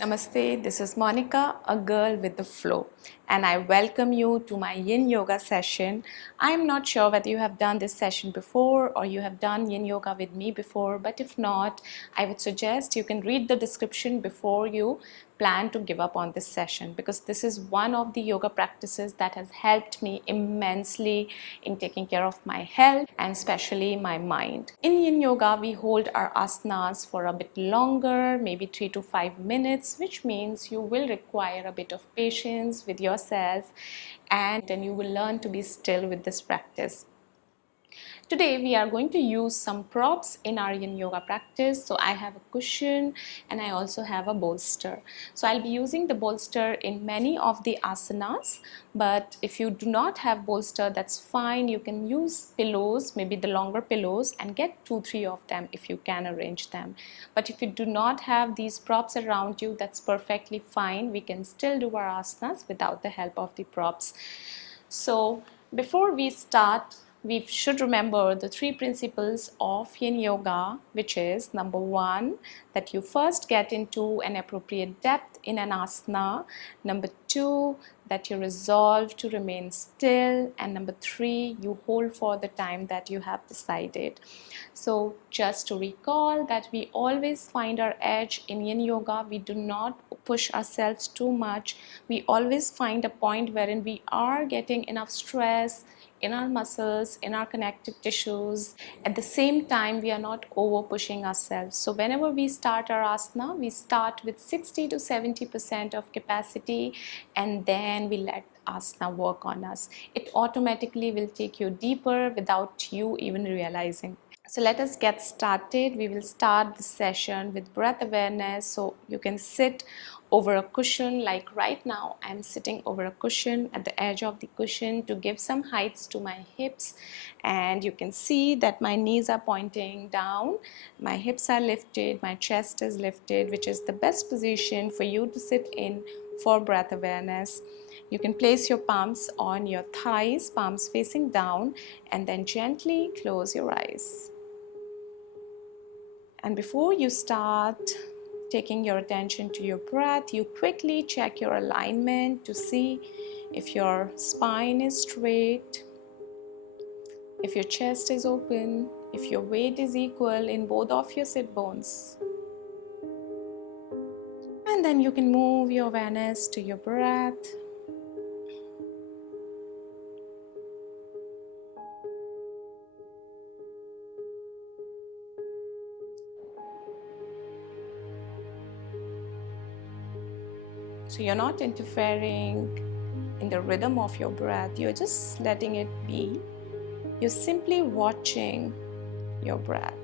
Namaste, this is Monica, a girl with the flow, and I welcome you to my Yin Yoga session. I'm not sure whether you have done this session before or you have done Yin Yoga with me before, but if not, I would suggest you can read the description before you plan to give up on this session, because this is one of the yoga practices that has helped me immensely in taking care of my health and especially my mind. In Yin Yoga, we hold our asanas for a bit longer, maybe 3 to 5 minutes, which means you will require a bit of patience with yourself, and then you will learn to be still with this practice. Today we are going to use some props in our Yin Yoga practice. So I have a cushion and I also have a bolster. So I'll be using the bolster in many of the asanas, but if you do not have bolster, that's fine. You can use pillows, maybe the longer pillows, and get 2-3 of them if you can arrange them. But if you do not have these props around you, that's perfectly fine. We can still do our asanas without the help of the props. So before we start, we should remember the 3 principles of Yin Yoga, which is number 1, that you first get into an appropriate depth in an asana. Number 2, that you resolve to remain still. And number 3, you hold for the time that you have decided. So just to recall that we always find our edge in Yin Yoga. We do not push ourselves too much. We always find a point wherein we are getting enough stress in our muscles, in our connective tissues. At the same time, we are not over pushing ourselves. So whenever we start our asana, we start with 60 to 70% of capacity, and then we let asana work on us. It automatically will take you deeper without you even realizing. So let us get started. We will start the session with breath awareness. So you can sit over a cushion, like right now I'm sitting over a cushion, at the edge of the cushion, to give some heights to my hips, and you can see that my knees are pointing down, my hips are lifted, my chest is lifted, which is the best position for you to sit in for breath awareness. You can place your palms on your thighs, palms facing down, and then gently close your eyes. And before you start taking your attention to your breath, you quickly check your alignment to see if your spine is straight, if your chest is open, if your weight is equal in both of your sit bones. And then you can move your awareness to your breath. So you're not interfering in the rhythm of your breath, you're just letting it be. You're simply watching your breath.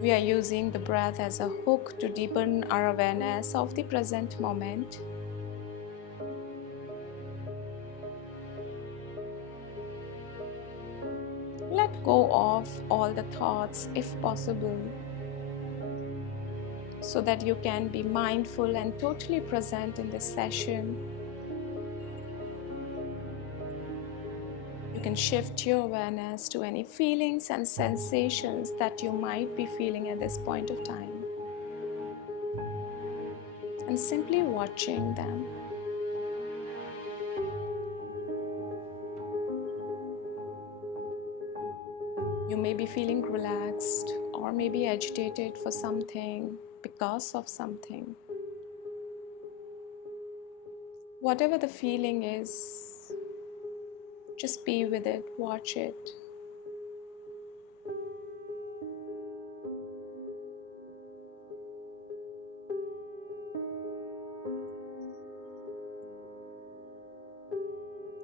We are using the breath as a hook to deepen our awareness of the present moment. Let go of all the thoughts if possible, so that you can be mindful and totally present in this session. You can shift your awareness to any feelings and sensations that you might be feeling at this point of time, and simply watching them. You may be feeling relaxed or maybe agitated for something, because of something. Whatever the feeling is, just be with it, watch it.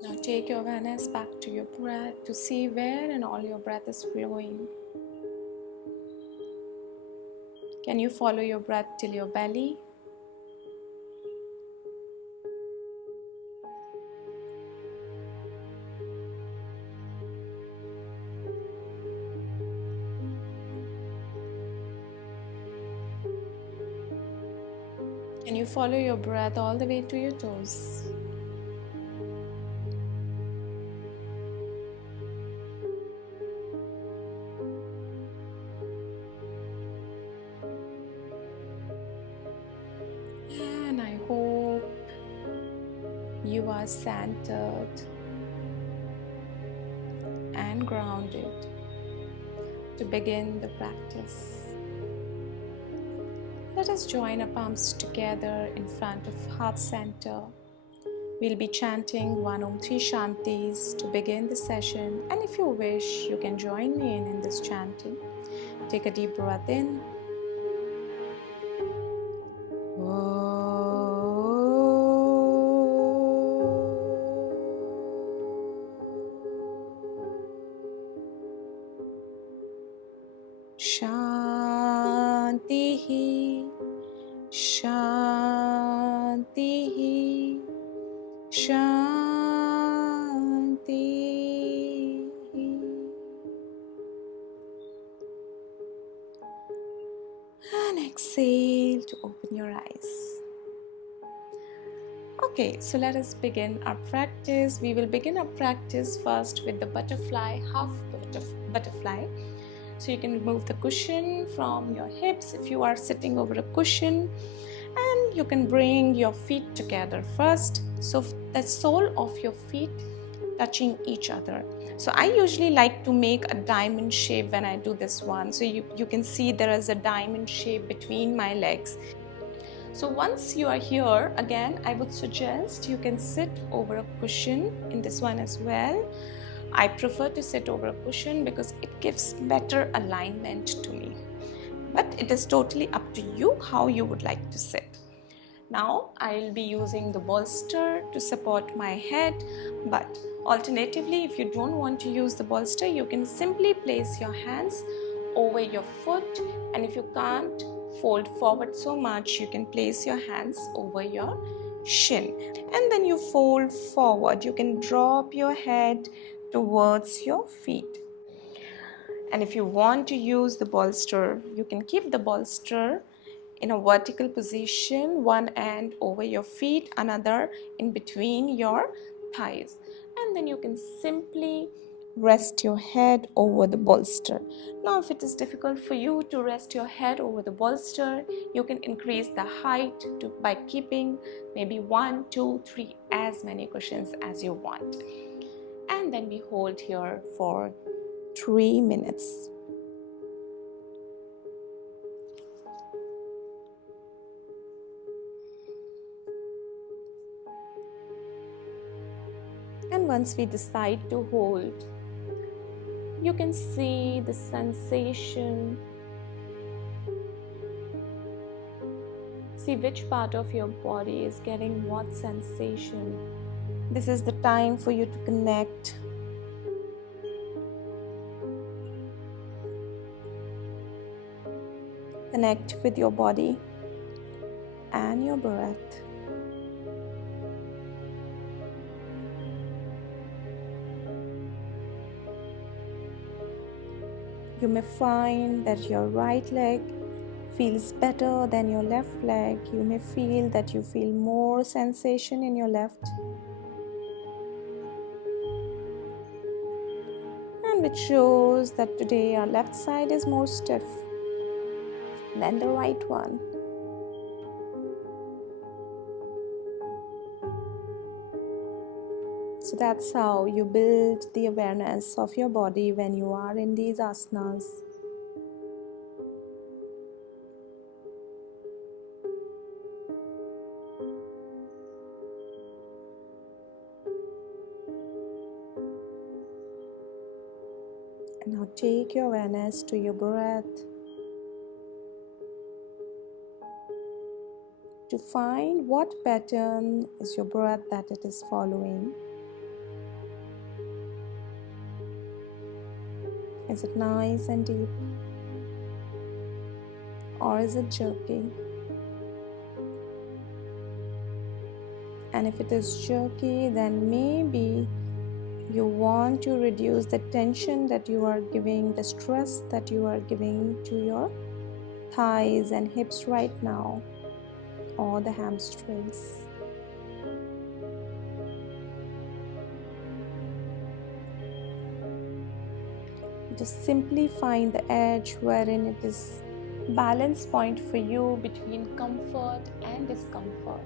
Now take your awareness back to your breath to see where and all your breath is flowing. Can you follow your breath till your belly? Can you follow your breath all the way to your toes? And I hope you are centered and grounded to begin the practice. Let us join our palms together in front of heart center. We'll be chanting 1 Om 3 Shantis to begin the session, and if you wish, you can join me in this chanting. Take a deep breath in. Shanti, Shanti, Shanti. And exhale to open your eyes. Okay, so let us begin our practice. We will begin our practice first with the butterfly, half butterfly. So you can remove the cushion from your hips if you are sitting over a cushion, and you can bring your feet together first. So the sole of your feet touching each other. So I usually like to make a diamond shape when I do this one. So you can see there is a diamond shape between my legs. So once you are here, again, I would suggest you can sit over a cushion in this one as well. I prefer to sit over a cushion because it gives better alignment to me. But it is totally up to you how you would like to sit. Now I'll be using the bolster to support my head, but alternatively, if you don't want to use the bolster, you can simply place your hands over your foot, and if you can't fold forward so much, you can place your hands over your shin, and then you fold forward. You can drop your head towards your feet. And if you want to use the bolster, you can keep the bolster in a vertical position, one end over your feet, another in between your thighs, and then you can simply rest your head over the bolster. Now if it is difficult for you to rest your head over the bolster, you can increase the height by keeping maybe 1, 2, 3, as many cushions as you want, and then we hold here for 3 minutes. And once we decide to hold, you can see the sensation. See which part of your body is getting what sensation. This is the time for you to connect. Connect with your body and your breath. You may find that your right leg feels better than your left leg. You may feel that you feel more sensation in your left, and which shows that today our left side is more stiff than the right one. So that's how you build the awareness of your body when you are in these asanas. And now take your awareness to your breath to find what pattern is your breath that it is following. Is it nice and deep, or is it jerky? And if it is jerky, then maybe you want to reduce the tension that you are giving, the stress that you are giving to your thighs and hips right now, or the hamstrings. Just simply find the edge wherein it is balance point for you between comfort and discomfort.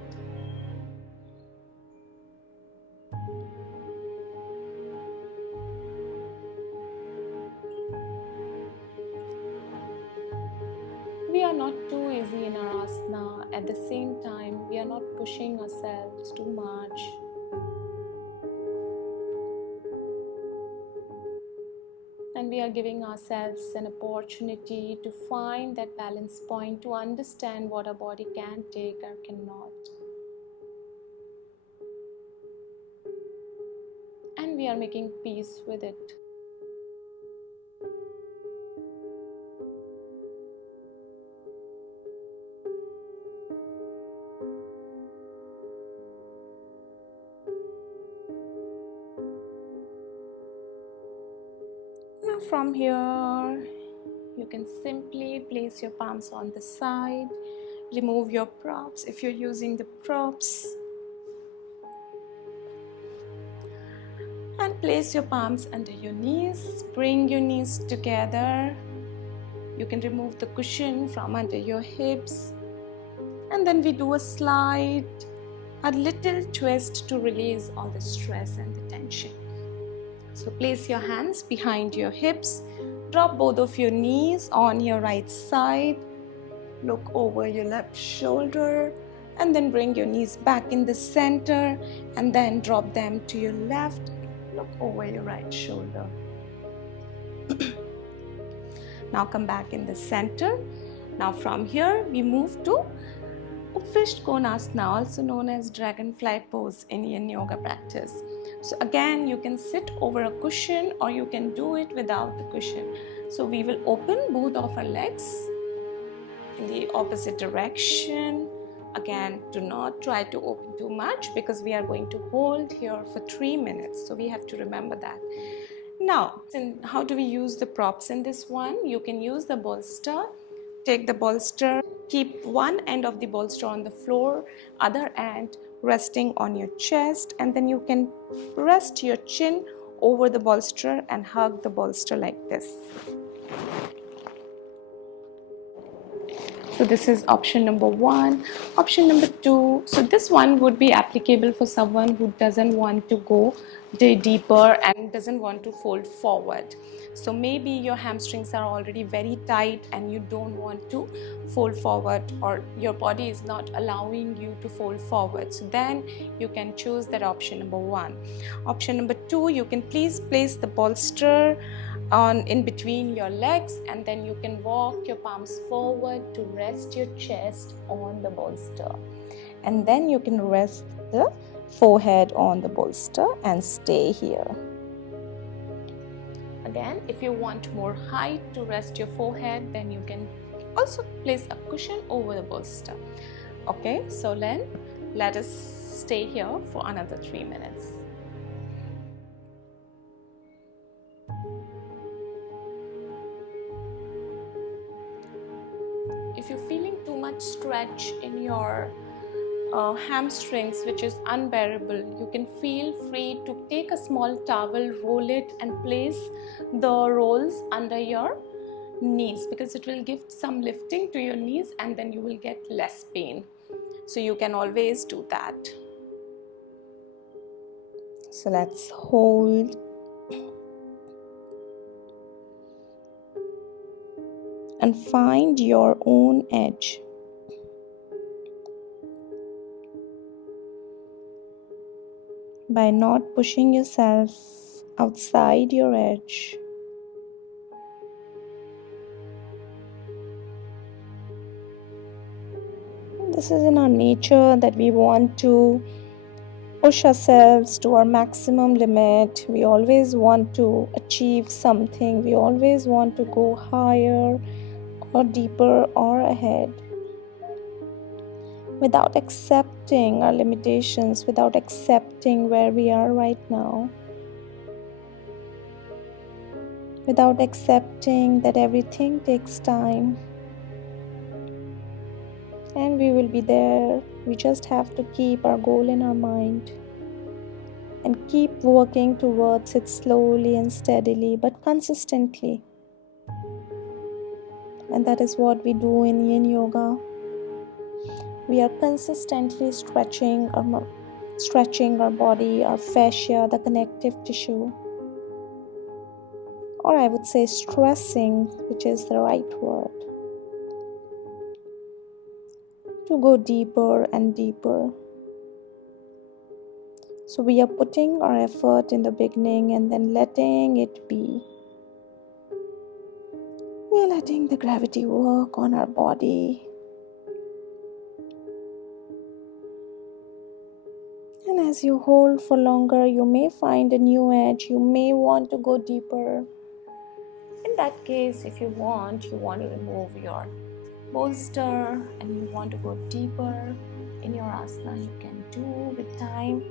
We are not too easy in our asana. At the same time, we are not pushing ourselves too much. And we are giving ourselves an opportunity to find that balance point, to understand what our body can take or cannot. And we are making peace with it. Now from here, you can simply place your palms on the side, remove your props if you're using the props, and place your palms under your knees. Bring your knees together. You can remove the cushion from under your hips, and then we do a slide, a little twist to release all the stress and the tension. So place your hands behind your hips, drop both of your knees on your right side, look over your left shoulder, and then bring your knees back in the center, and then drop them to your left, look over your right shoulder. Now come back in the center. Now from here we move to Upvisht Konasana, also known as Dragonfly pose in Yin Yoga practice. So again, you can sit over a cushion or you can do it without the cushion. So we will open both of our legs in the opposite direction. Again, do not try to open too much because we are going to hold here for 3 minutes. So we have to remember that. Now, how do we use the props in this one? You can use the bolster. Take the bolster, keep one end of the bolster on the floor, other end resting on your chest, and then you can rest your chin over the bolster and hug the bolster like this. So this is option number 1. Option number 2, so this one would be applicable for someone who doesn't want to go deeper and doesn't want to fold forward. So maybe your hamstrings are already very tight and you don't want to fold forward, or your body is not allowing you to fold forward. So then you can choose that option number 1. Option number 2, you can please place the bolster on in between your legs, and then you can walk your palms forward to rest your chest on the bolster, and then you can rest the forehead on the bolster and stay here. Again, if you want more height to rest your forehead, then you can also place a cushion over the bolster. Okay, so then let us stay here for another 3 minutes. If you're feeling too much stretch in your hamstrings, which is unbearable, you can feel free to take a small towel, roll it, and place the rolls under your knees, because it will give some lifting to your knees and then you will get less pain. So you can always do that. So let's hold. And find your own edge. By not pushing yourself outside your edge. This is in our nature that we want to push ourselves to our maximum limit. We always want to achieve something. We always want to go higher or deeper or ahead. Without accepting our limitations, without accepting where we are right now, without accepting that everything takes time and we will be there. We just have to keep our goal in our mind and keep working towards it slowly and steadily but consistently. and that is what we do in Yin Yoga. We are consistently stretching our body, our fascia, the connective tissue, or I would say stressing, which is the right word, to go deeper and deeper. So we are putting our effort in the beginning and then letting it be. We are letting the gravity work on our body. And as you hold for longer, you may find a new edge. You may want to go deeper. In that case, if you want to remove your bolster and you want to go deeper in your asana, you can do with time.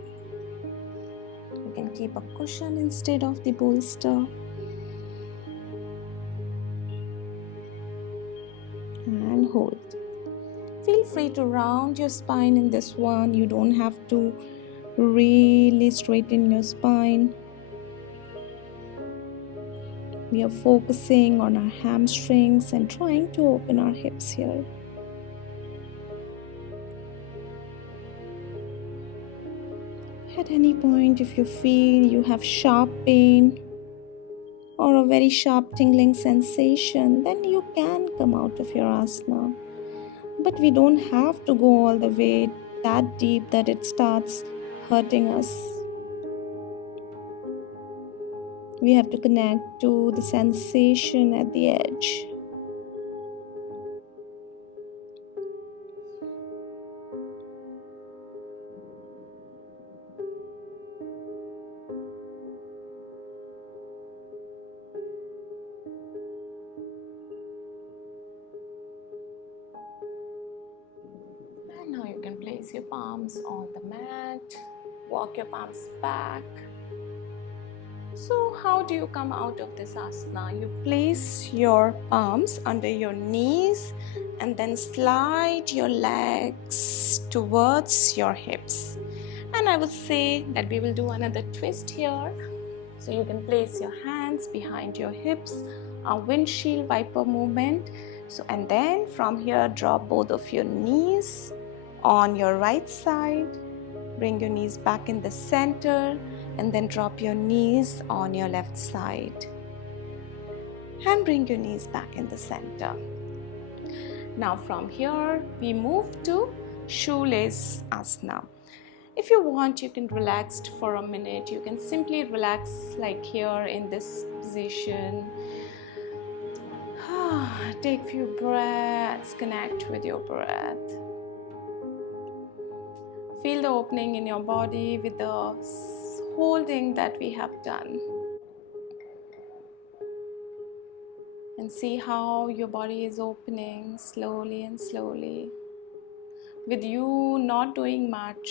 You can keep a cushion instead of the bolster. And hold. Feel free to round your spine in this one. You don't have to really straighten your spine. We are focusing on our hamstrings and trying to open our hips here. At any point, if you feel you have sharp pain or a very sharp tingling sensation, then you can come out of your asana. But we don't have to go all the way that deep that it starts hurting us. We have to connect to the sensation at the edge. And now you can place your palms on the mat, walk your palms back. So how do you come out of this asana? You place your palms under your knees and then slide your legs towards your hips. And I would say that we will do another twist here. So you can place your hands behind your hips, a windshield wiper movement. So and then from here drop both of your knees on your right side. Bring your knees back in the center and then drop your knees on your left side. And bring your knees back in the center. Now from here we move to Shoelace asana. If you want, you can relax for a minute. You can simply relax like here in this position. Take a few breaths, connect with your breath. Feel the opening in your body with the holding that we have done. And see how your body is opening slowly and slowly. With you not doing much.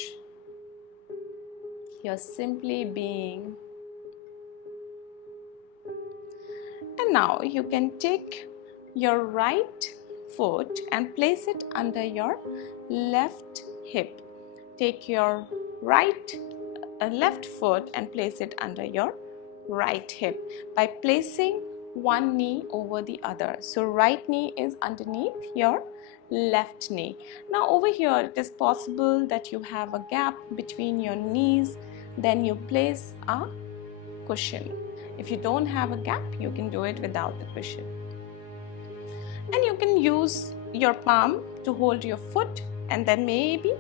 You're simply being. And now you can take your right foot and place it under your left hip. Take your left foot and place it under your right hip by placing one knee over the other. So right knee is underneath your left knee. Now over here it is possible that you have a gap between your knees, then you place a cushion. If you don't have a gap, you can do it without the cushion. And you can use your palm to hold your foot and then maybe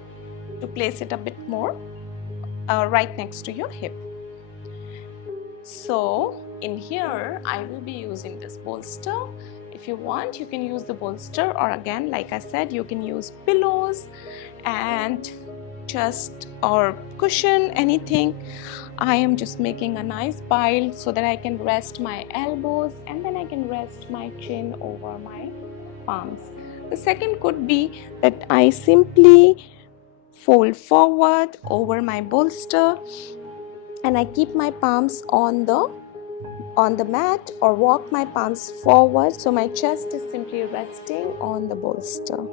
to place it a bit more right next to your hip. So in here I will be using this bolster. If you want, you can use the bolster, or again, like I said, you can use pillows and or cushion, anything. I am just making a nice pile so that I can rest my elbows and then I can rest my chin over my palms. The second could be that I simply fold forward over my bolster and I keep my palms on the mat, or walk my palms forward so my chest is simply resting on the bolster.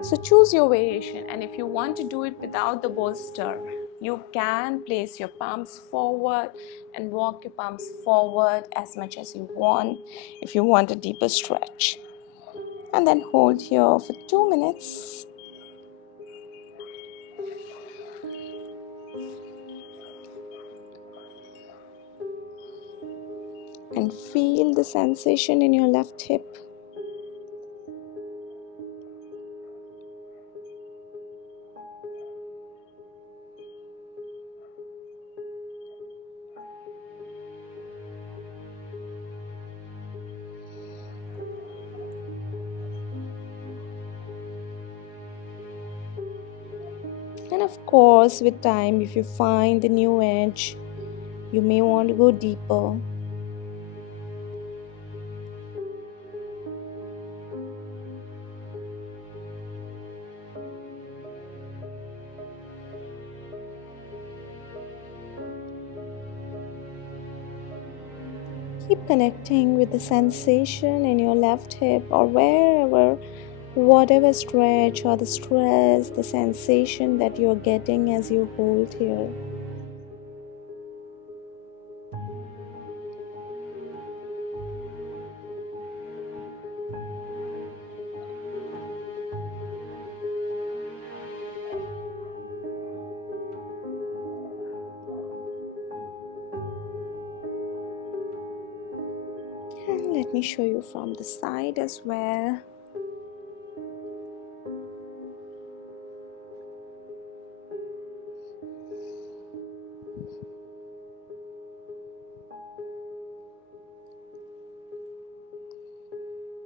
So choose your variation, and if you want to do it without the bolster, You can place your palms forward and walk your palms forward as much as you want if you want a deeper stretch. And then hold here for 2 minutes. And feel the sensation in your left hip. And of course, with time, if you find the new edge, you may want to go deeper. Keep connecting with the sensation in your left hip or wherever, whatever stretch or the stress, the sensation that you're getting as you hold here. And let me show you from the side as well.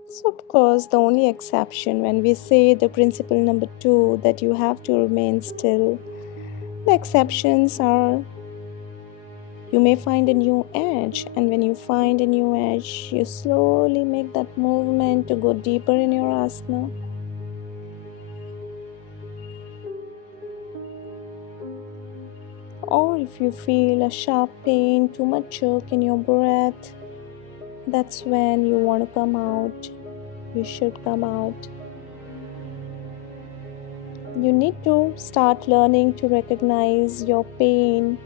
So of course, the only exception when we say the principle number 2 that you have to remain still, the exceptions are you may find a new edge, and when you find a new edge, you slowly make that movement to go deeper in your asana. Or if you feel a sharp pain, too much jerk in your breath, that's when you want to come out. You should come out. You need to start learning to recognize your pain,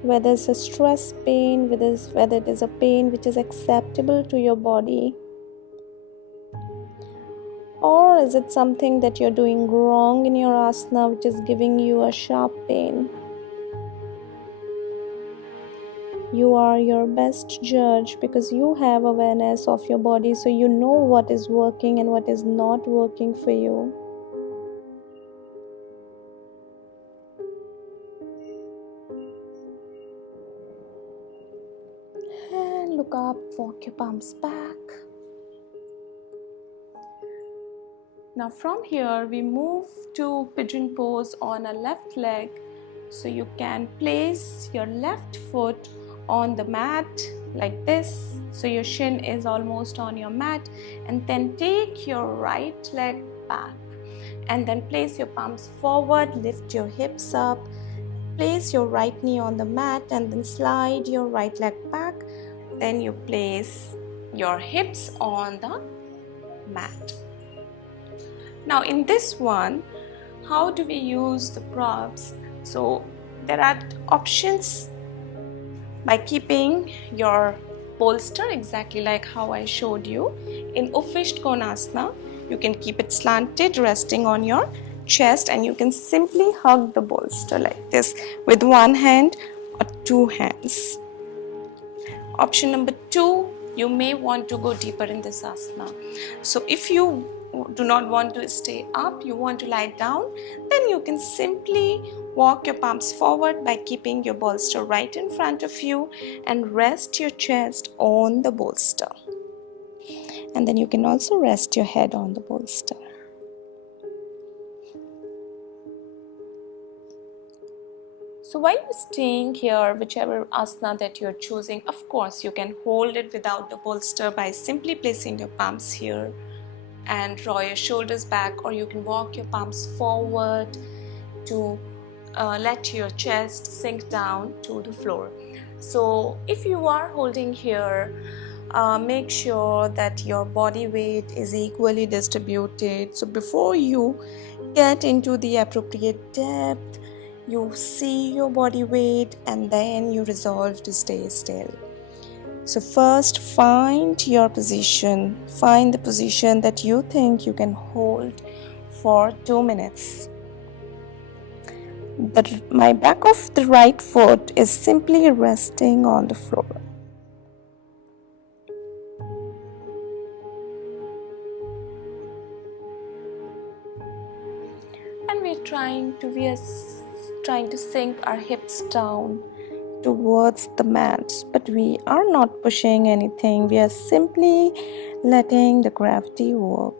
whether it's a stress pain, whether it is a pain which is acceptable to your body, or is it something that you're doing wrong in your asana which is giving you a sharp pain. You are your best judge because you have awareness of your body, so you know what is working and what is not working for you. And look up, walk your palms back. Now from here we move to pigeon pose on a left leg. So you can place your left foot on the mat like this. So your shin is almost on your mat, and then take your right leg back and then place your palms forward, lift your hips up, place your right knee on the mat and then slide your right leg back. Then you place your hips on the mat. Now in this one, how do we use the props? So there are options by keeping your bolster exactly like how I showed you. In Upvisht Konasana, you can keep it slanted, resting on your chest, and you can simply hug the bolster like this with one hand or two hands. Option number 2, you may want to go deeper in this asana. So if you do not want to stay up, you want to lie down, then you can simply walk your palms forward by keeping your bolster right in front of you and rest your chest on the bolster. And then you can also rest your head on the bolster. So while you're staying here, whichever asana that you're choosing, of course you can hold it without the bolster by simply placing your palms here and draw your shoulders back, or you can walk your palms forward to let your chest sink down to the floor. So if you are holding here, make sure that your body weight is equally distributed. So before you get into the appropriate depth, You see your body weight and then you resolve to stay still. So first find your position. Find the position that you think you can hold for 2 minutes. My back of the right foot is simply resting on the floor. And we are trying to sink our hips down towards the mat, but we are not pushing anything. We are simply letting the gravity work.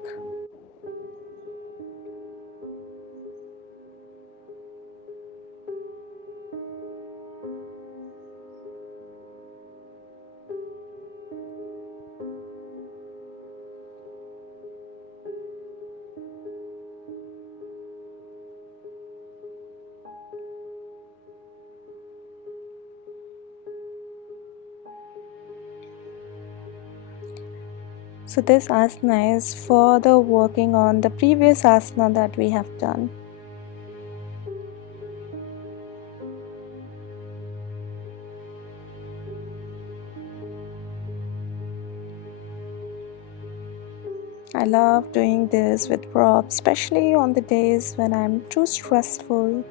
So this asana is further working on the previous asana that we have done. I love doing this with props, especially on the days when I'm too stressful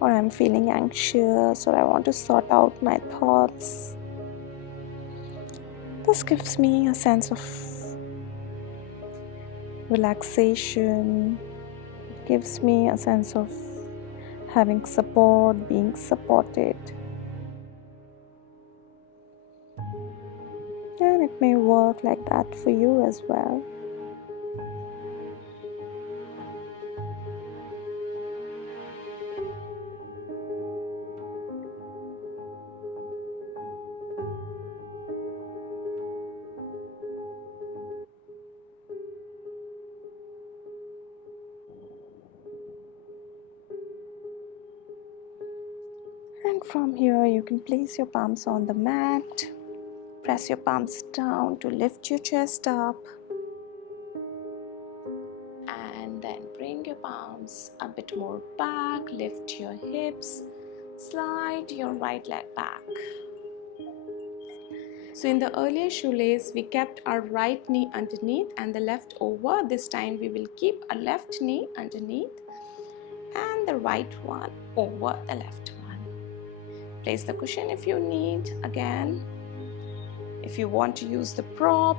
or I'm feeling anxious or I want to sort out my thoughts. This gives me a sense of relaxation. It gives me a sense of having support, being supported. And it may work like that for you as well. And from here you can place your palms on the mat. Press your palms down to lift your chest up. And then bring your palms a bit more back. Lift your hips. Slide your right leg back. So in the earlier shoelace, we kept our right knee underneath and the left over. This time we will keep our left knee underneath and the right one over the left one. Place the cushion if you need. Again, if you want to use the prop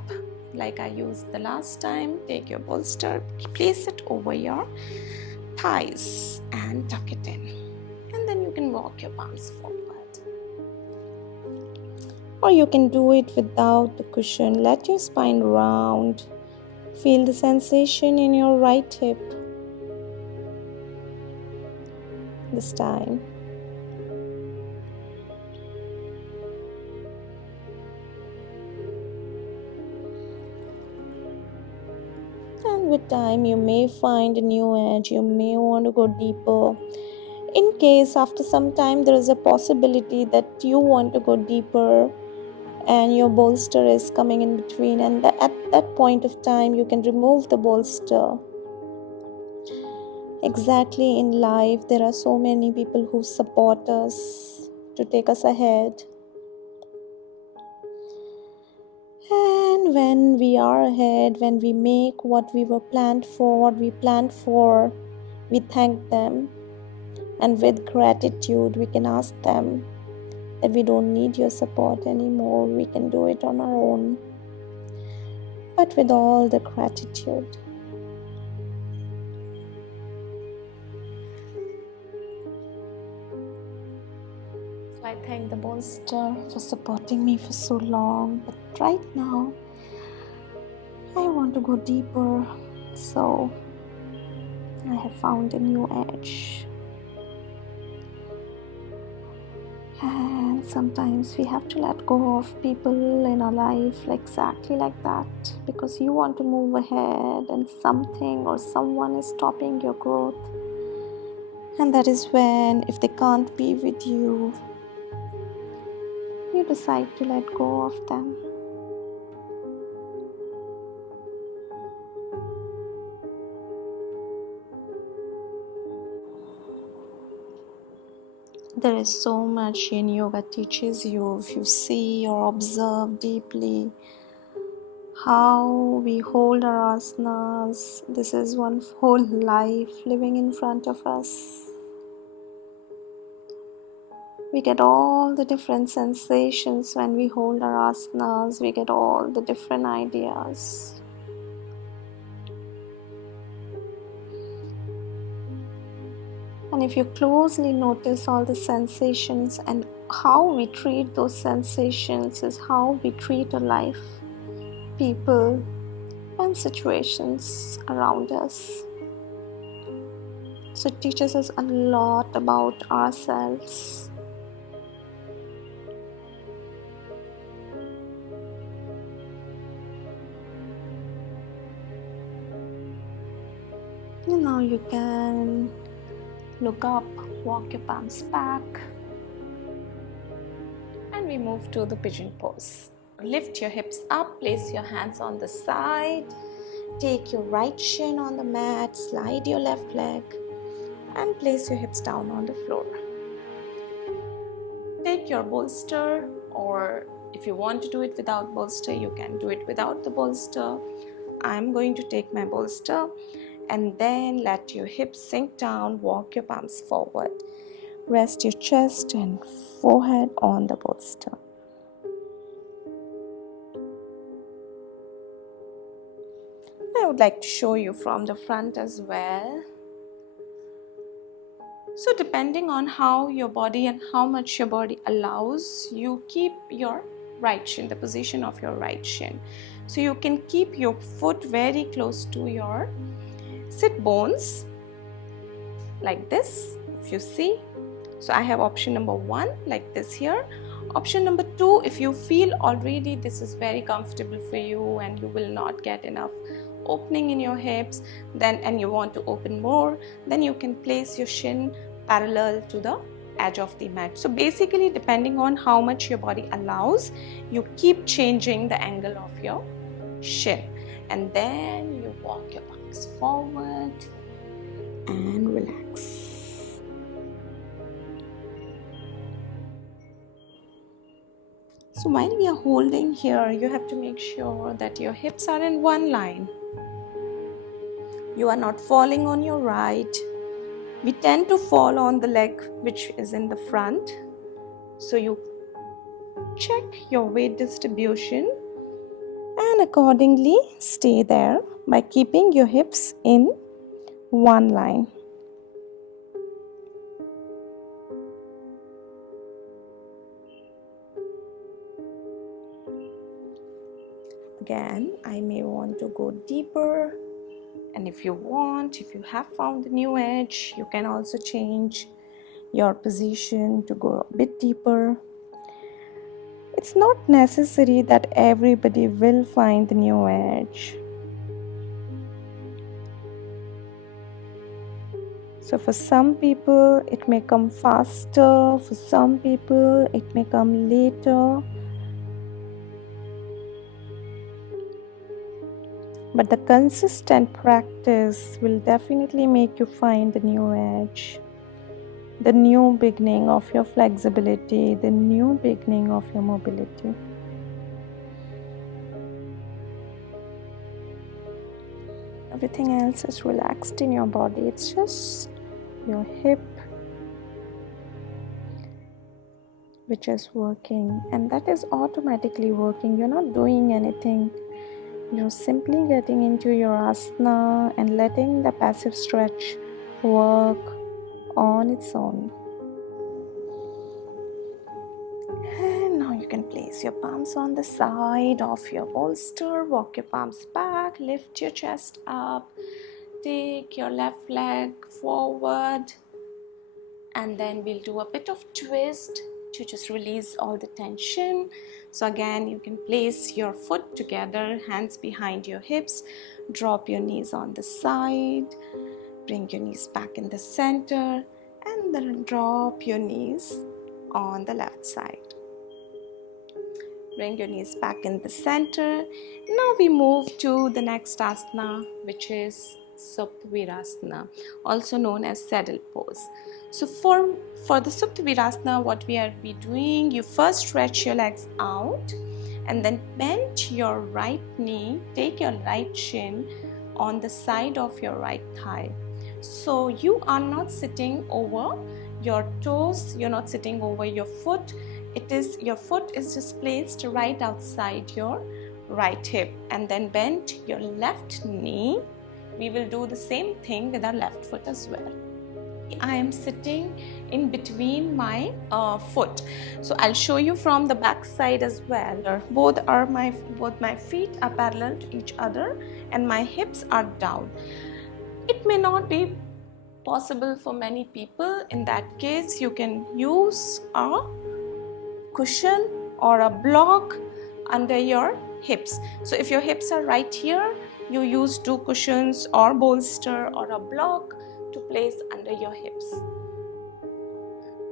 like I used the last time, take your bolster, place it over your thighs and tuck it in. And then you can walk your palms forward. Or you can do it without the cushion. Let your spine round. Feel the sensation in your right hip this time. And with time, you may find a new edge. You may want to go deeper. In case after some time there is a possibility that you want to go deeper and your bolster is coming in between, and at that point of time you can remove the bolster. Exactly, in life there are so many people who support us to take us ahead, and when we are ahead, when we make what we planned for, we thank them, and with gratitude we can ask them that we don't need your support anymore, we can do it on our own, but with all the gratitude. So I thank the bolster for supporting me for so long, but right now I want to go deeper, so I have found a new edge. And sometimes we have to let go of people in our life exactly like that, because you want to move ahead and something or someone is stopping your growth. And that is when, if they can't be with you, you decide to let go of them. There is so much Yin Yoga teaches you if you see or observe deeply how we hold our asanas. This is one whole life living in front of us. We get all the different sensations when we hold our asanas. We get all the different ideas. And if you closely notice all the sensations and how we treat those sensations is how we treat a life, people, and situations around us. So it teaches us a lot about ourselves. Now you can look up, walk your palms back, and we move to the pigeon pose. Lift your hips up, place your hands on the side, take your right shin on the mat, slide your left leg, and place your hips down on the floor. Take your bolster, or if you want to do it without bolster, you can do it without the bolster. I'm going to take my bolster, and then let your hips sink down, walk your palms forward. Rest your chest and forehead on the bolster. I would like to show you from the front as well. So depending on how your body and how much your body allows, you keep your right shin, the position of your right shin. So you can keep your foot very close to your sit bones like this, if you see. So I have option number 1 like this here. Option number 2, if you feel already this is very comfortable for you and you will not get enough opening in your hips, then and you want to open more, then you can place your shin parallel to the edge of the mat. So basically, depending on how much your body allows, you keep changing the angle of your shin, and then you walk your palms forward and relax. So while we are holding here, you have to make sure that your hips are in one line. You are not falling on your right. We tend to fall on the leg which is in the front. So you check your weight distribution and accordingly stay there by keeping your hips in one line. Again, I may want to go deeper, and if you have found the new edge, you can also change your position to go a bit deeper. It's not necessary that everybody will find the new edge. So for some people it may come faster, for some people it may come later. But the consistent practice will definitely make you find the new edge, the new beginning of your flexibility, the new beginning of your mobility. Everything else is relaxed in your body. It's just your hip which is working, and that is automatically working. You're not doing anything. You're simply getting into your asana and letting the passive stretch work on its own. And now you can place your palms on the side of your bolster, walk your palms back, lift your chest up, take your left leg forward, and then we'll do a bit of twist to just release all the tension. So again, you can place your foot together, hands behind your hips, drop your knees on the side, bring your knees back in the center, and then drop your knees on the left side. Bring your knees back in the center. Now we move to the next asana, which is Supta also known as saddle pose. So for the Supta, what we are doing, you first stretch your legs out and then bend your right knee, take your right shin on the side of your right thigh. So you are not sitting over your toes, you're not sitting over your foot. Your foot is just placed right outside your right hip, and then bend your left knee. We will do the same thing with our left foot as well. I am sitting in between my foot, so I'll show you from the back side as well. Both my feet are parallel to each other and my hips are down. It may not be possible for many people. In that case, you can use a cushion or a block under your hips. So if your hips are right here, you use two cushions or bolster or a block to place under your hips.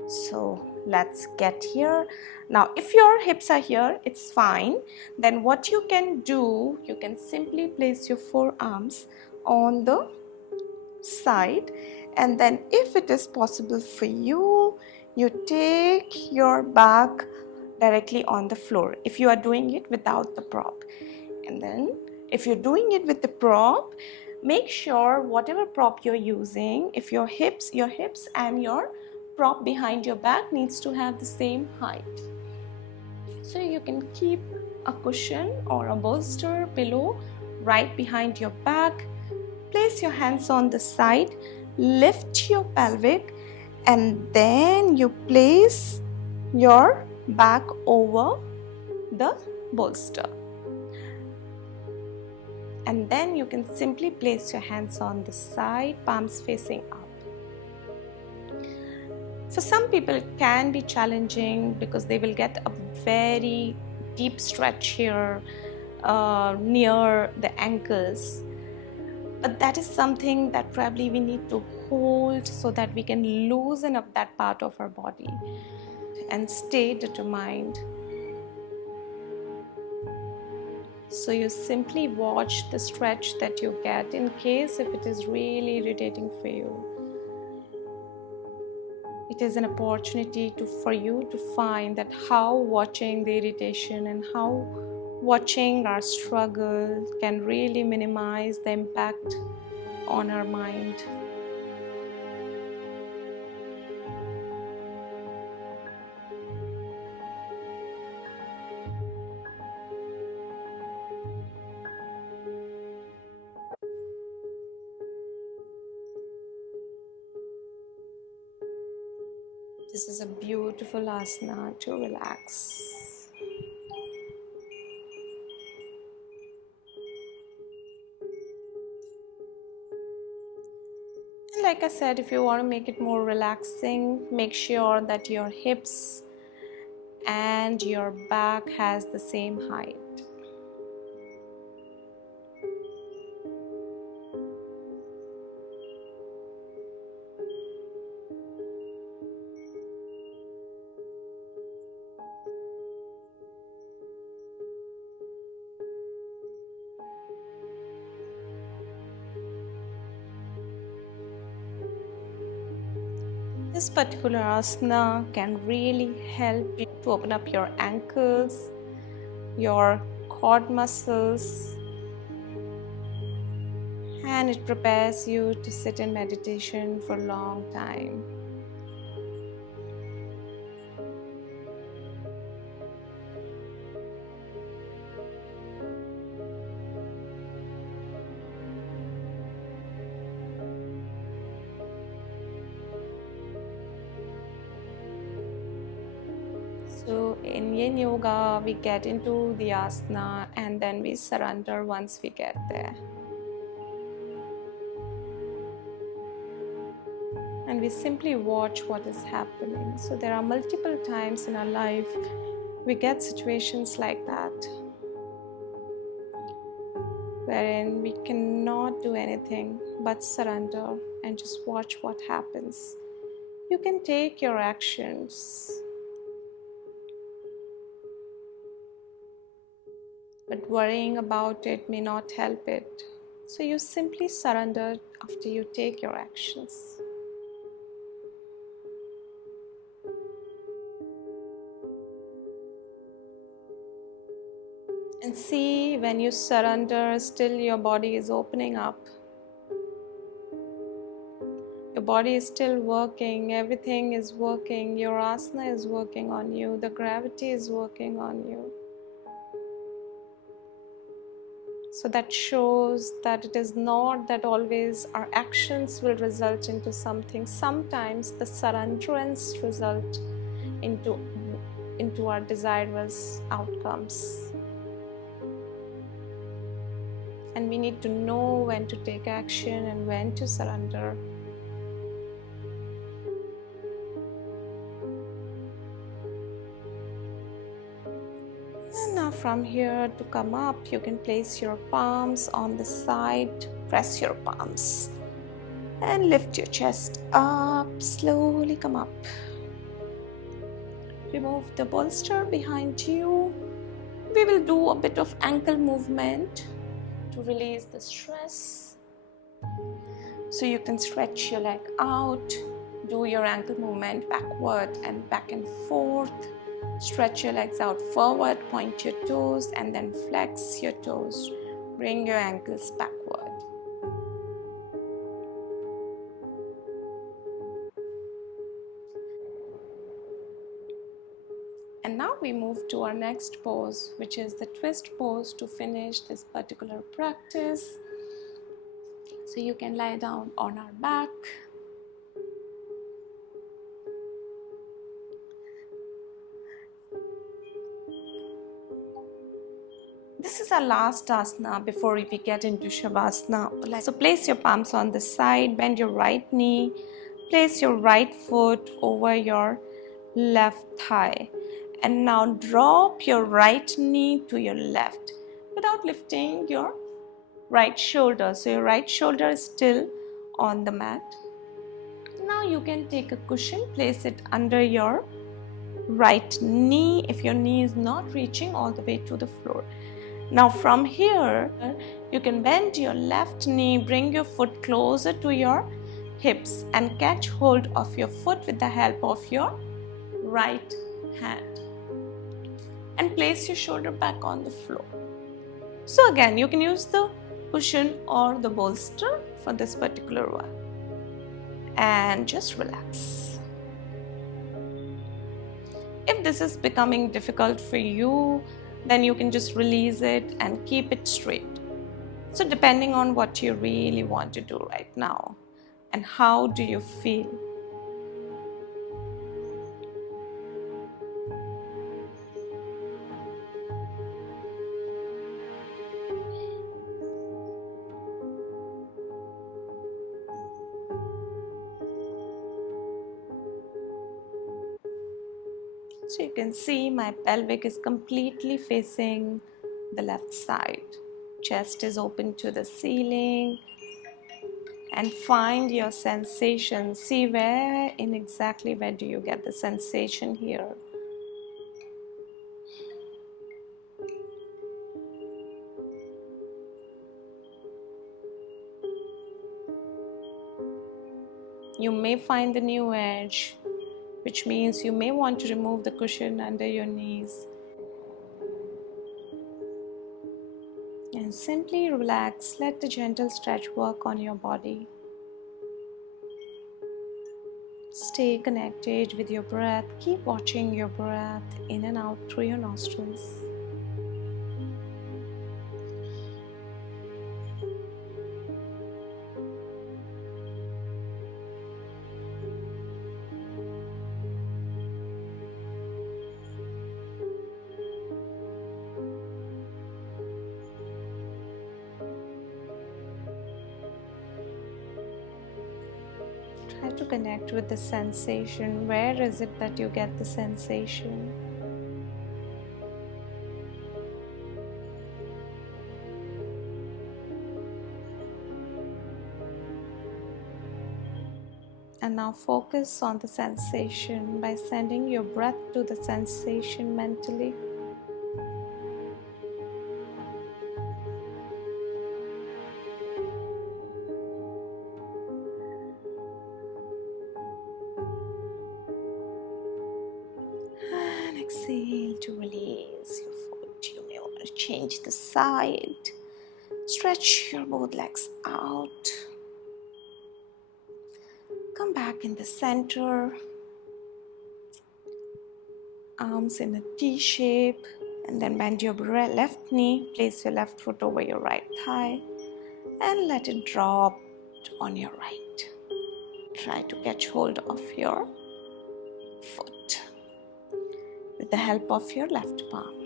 So let's get here. Now if your hips are here, it's fine. Then what you can do, you can simply place your forearms on the side, and then if it is possible for you, you take your back directly on the floor if you are doing it without the prop. And then if you're doing it with the prop, make sure whatever prop you're using, if your hips and your prop behind your back needs to have the same height. So you can keep a cushion or a bolster pillow right behind your back. Place your hands on the side, lift your pelvic, and then you place your back over the bolster. And then you can simply place your hands on the side, palms facing up. For some people it can be challenging because they will get a very deep stretch here near the ankles. But that is something that probably we need to hold so that we can loosen up that part of our body and stay determined. So you simply watch the stretch that you get in case if it is really irritating for you. It is an opportunity for you to find that how watching the irritation and how watching our struggle can really minimize the impact on our mind. This is a beautiful asana to relax. And like I said, if you want to make it more relaxing, make sure that your hips and your back has the same height. This particular asana can really help you to open up your ankles, your quad muscles, and it prepares you to sit in meditation for a long time. So in Yin Yoga, we get into the asana and then we surrender once we get there. And we simply watch what is happening. So there are multiple times in our life we get situations like that, wherein we cannot do anything but surrender and just watch what happens. You can take your actions, but worrying about it may not help it. So you simply surrender after you take your actions. And see, when you surrender, still your body is opening up. Your body is still working, everything is working, your asana is working on you, the gravity is working on you. So that shows that it is not that always our actions will result into something. Sometimes the surrenderance result into our desirous outcomes. And we need to know when to take action and when to surrender. And now from here to come up, you can place your palms on the side, press your palms and lift your chest up, slowly come up. Remove the bolster behind you. We will do a bit of ankle movement to release the stress. So you can stretch your leg out, do your ankle movement backward and back and forth. Stretch your legs out forward, point your toes and then flex your toes. Bring your ankles backward. And now we move to our next pose, which is the twist pose to finish this particular practice. So you can lie down on our back. This is our last asana before we get into Shavasana. So place your palms on the side, bend your right knee, place your right foot over your left thigh. And now drop your right knee to your left without lifting your right shoulder. So your right shoulder is still on the mat. Now you can take a cushion, place it under your right knee if your knee is not reaching all the way to the floor. Now from here, you can bend your left knee, bring your foot closer to your hips and catch hold of your foot with the help of your right hand. And place your shoulder back on the floor. So again, you can use the cushion or the bolster for this particular one. And just relax. If this is becoming difficult for you, then you can just release it and keep it straight. So depending on what you really want to do right now and how do you feel. So you can see my pelvic is completely facing the left side. Chest is open to the ceiling. And find your sensation. See exactly where do you get the sensation here. You may find the new edge, which means you may want to remove the cushion under your knees. And simply relax, let the gentle stretch work on your body. Stay connected with your breath, keep watching your breath in and out through your nostrils. Try to connect with the sensation. Where is it that you get the sensation? And now focus on the sensation by sending your breath to the sensation mentally. change the side. Stretch your both legs out. Come back in the center. Arms in a T shape. And then bend your left knee. Place your left foot over your right thigh. And let it drop on your right. Try to catch hold of your foot with the help of your left palm.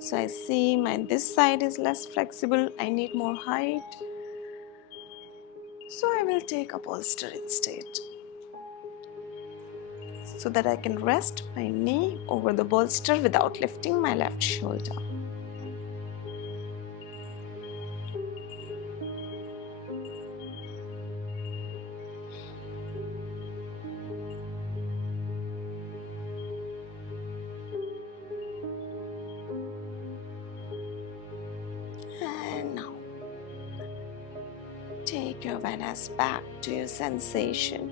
So I see this side is less flexible. I need more height. So I will take a bolster instead, so that I can rest my knee over the bolster without lifting my left shoulder. And now take your awareness back to your sensation.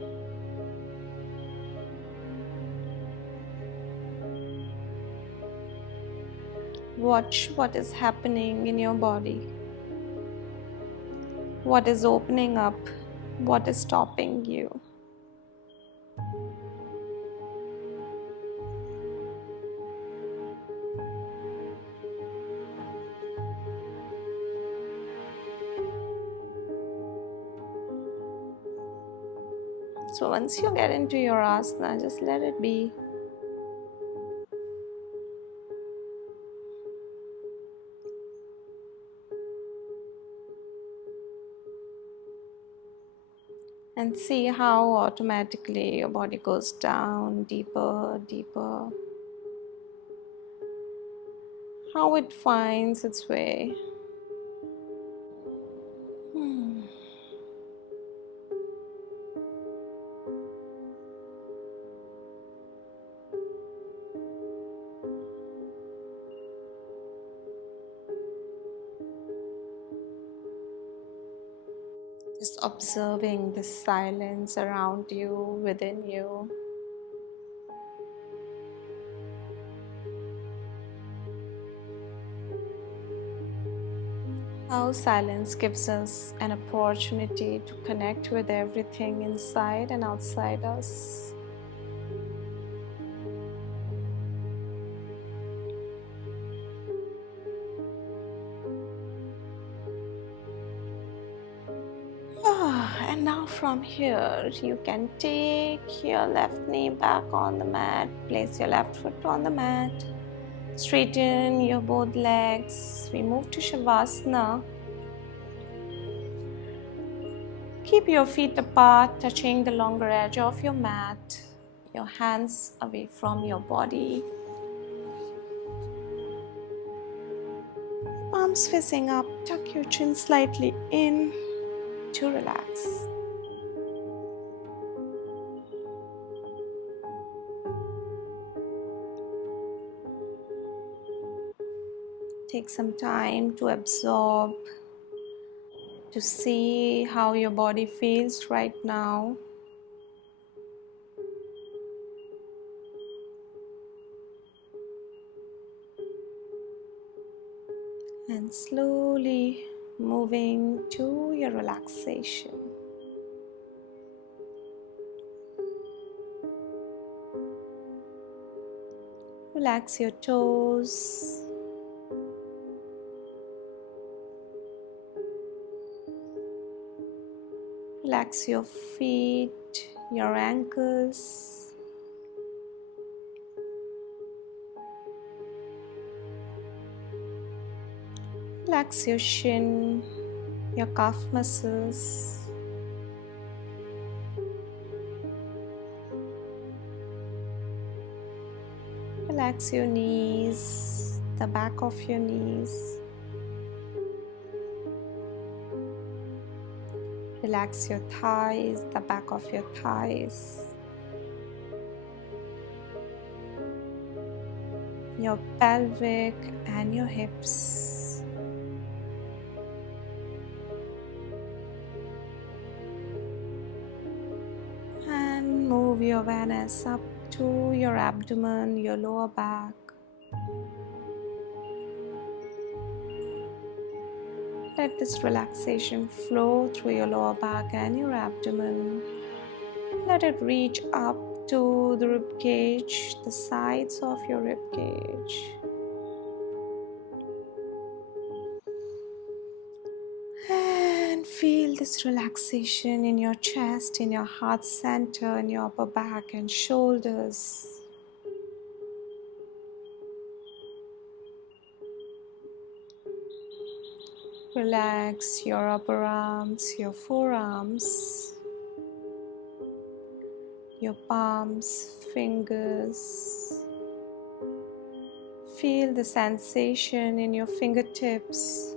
Watch what is happening in your body. What is opening up? What is stopping you? So once you get into your asana, just let it be. And see how automatically your body goes down deeper, deeper. How it finds its way. Just observing the silence around you, within you. How silence gives us an opportunity to connect with everything inside and outside us. And now from here, you can take your left knee back on the mat, place your left foot on the mat, straighten your both legs. We move to Savasana. Keep your feet apart, touching the longer edge of your mat, your hands away from your body. Palms facing up, tuck your chin slightly in to relax. Take some time to absorb, to see how your body feels right now. And slowly moving to your relaxation. Relax your toes. Relax your feet, your ankles. Relax your shin, your calf muscles. Relax your knees, the back of your knees. Relax your thighs, the back of your thighs. Your pelvic and your hips. And move your awareness up to your abdomen, your lower back. Let this relaxation flow through your lower back and your abdomen. Let it reach up to the rib cage, the sides of your rib cage. And feel this relaxation in your chest, in your heart center, in your upper back and shoulders. Relax your upper arms, your forearms, your palms, fingers. Feel the sensation in your fingertips.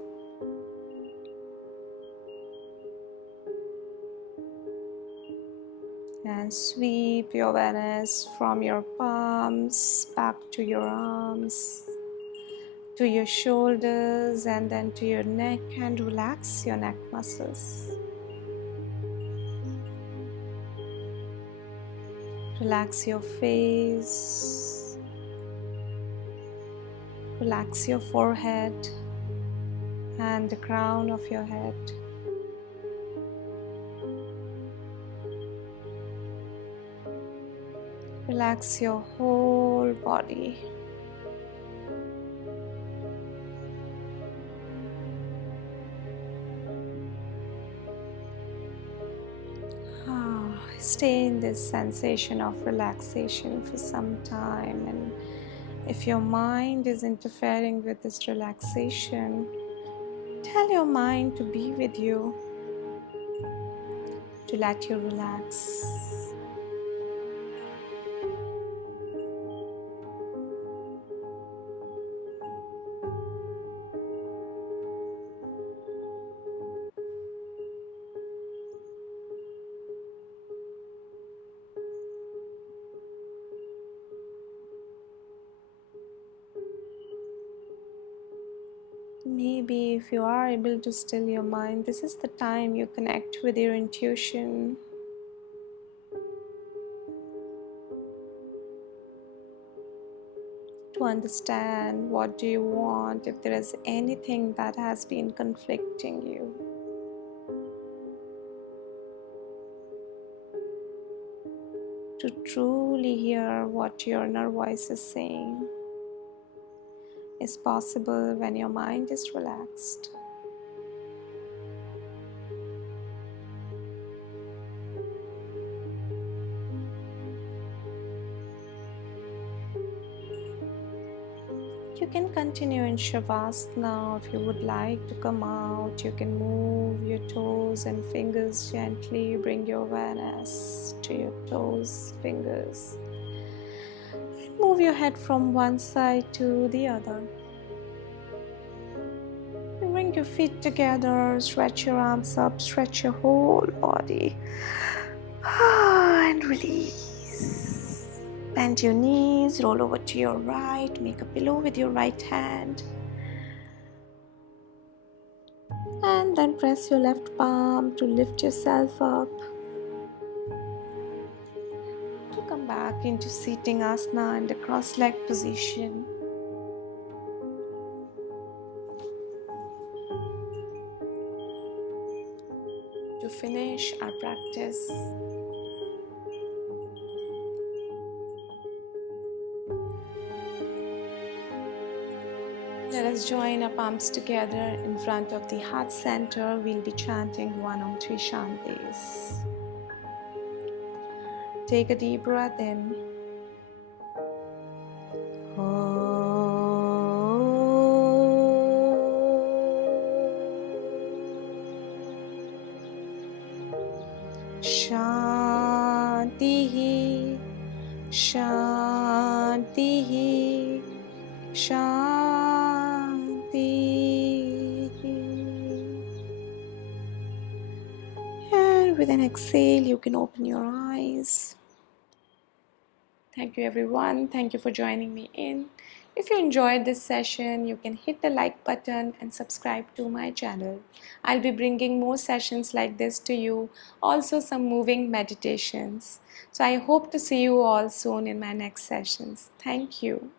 And sweep your awareness from your palms back to your arms, to your shoulders, and then to your neck, and relax your neck muscles. Relax your face. Relax your forehead and the crown of your head. Relax your whole body. Stay in this sensation of relaxation for some time, and if your mind is interfering with this relaxation, tell your mind to be with you, to let you relax. Maybe if you are able to still your mind, this is the time you connect with your intuition. To understand what do you want, if there is anything that has been conflicting you. To truly hear what your inner voice is saying is possible when your mind is relaxed. You can continue in Shavasana. If you would like to come out, you can move your toes and fingers gently. Bring your awareness to your toes, fingers. And move your head from one side to the other. Bring your feet together, stretch your arms up, stretch your whole body. And release. Bend your knees, roll over to your right, make a pillow with your right hand. And then press your left palm to lift yourself up. To come back into seating asana in the cross-legged position. To finish our practice, let us join our palms together in front of the heart center. We'll be chanting 1 Om 3 Shantis. Take a deep breath in. Shanti, Shanti, Shanti. And with an exhale, you can open your eyes. Thank you everyone. Thank you for joining me in. If you enjoyed this session, you can hit the like button and subscribe to my channel. I'll be bringing more sessions like this to you, also some moving meditations. So I hope to see you all soon in my next sessions. Thank you.